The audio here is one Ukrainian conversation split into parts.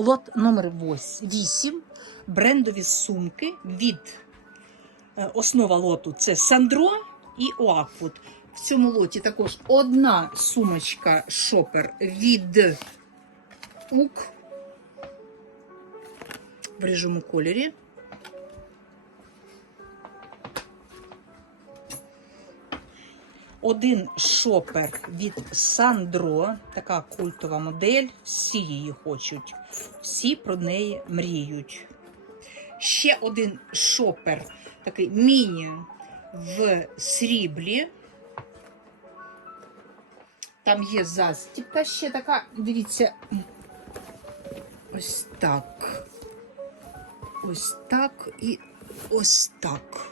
Лот номер 8. Брендові сумки від е, основа лоту це Сандро і Оаквуд. В цьому лоті також одна сумочка шопер від УК в ріжому кольорі. Один шопер від Сандро, така культова модель. Всі її хочуть, всі про неї мріють. Ще один шопер, такий міні в сріблі. Там є застіпка ще така, дивіться, ось так. Ось так і ось так.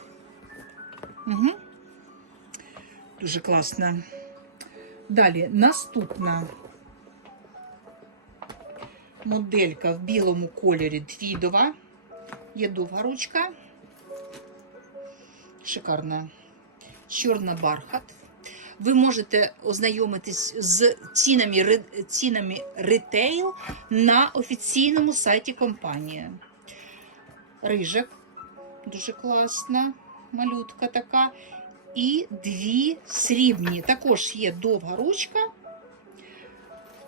Угу. Дуже класно. Далі наступна моделька в білому кольорі твідова. Є довга ручка. Шикарна. Чорна бархат. Ви можете ознайомитись з цінами, цінами ретейл на офіційному сайті компанії. Рижик. Дуже класна малютка така і дві срібні. Також є довга ручка.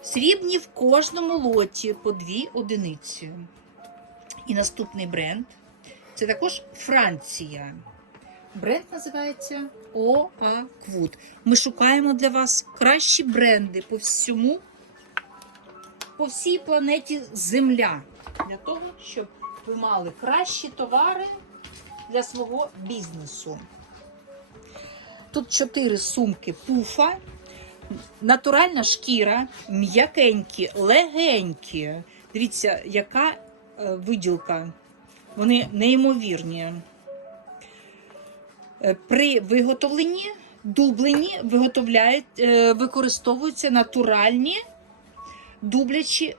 Срібні в кожному лоті по дві одиниці. І наступний бренд це також Франція. Бренд називається Оаквуд. Ми шукаємо для вас кращі бренди по всьому, по всій планеті Земля. Для того, щоб ви мали кращі товари для свого бізнесу. Тут чотири сумки пуфа, натуральна шкіра, м'якенькі, легенькі. Дивіться, яка е, виділка. Вони неймовірні. Е, При виготовленні, виготовляють, е, використовуються натуральні дублячі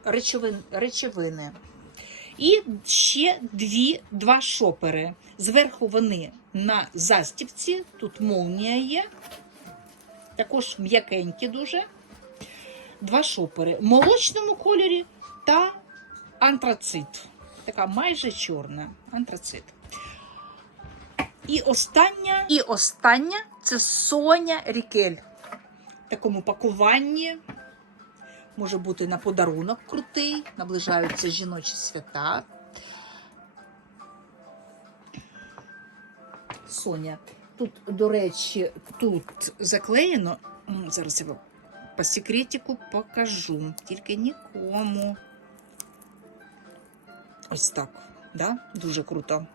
речовини. І ще дві, два шопери. Зверху вони на застіпці, тут молнія є, також м'якенькі дуже. Два шопери в молочному кольорі та антрацит. Така майже чорна антрацит. І остання, і остання це Соня Рікель. В такому пакуванні. Може бути на подарунок крутий, наближаються жіночі свята. Соня. Тут, до речі, тут заклеєно. Зараз я вам по секретику покажу. Тільки нікому. Ось так. Да? Дуже круто.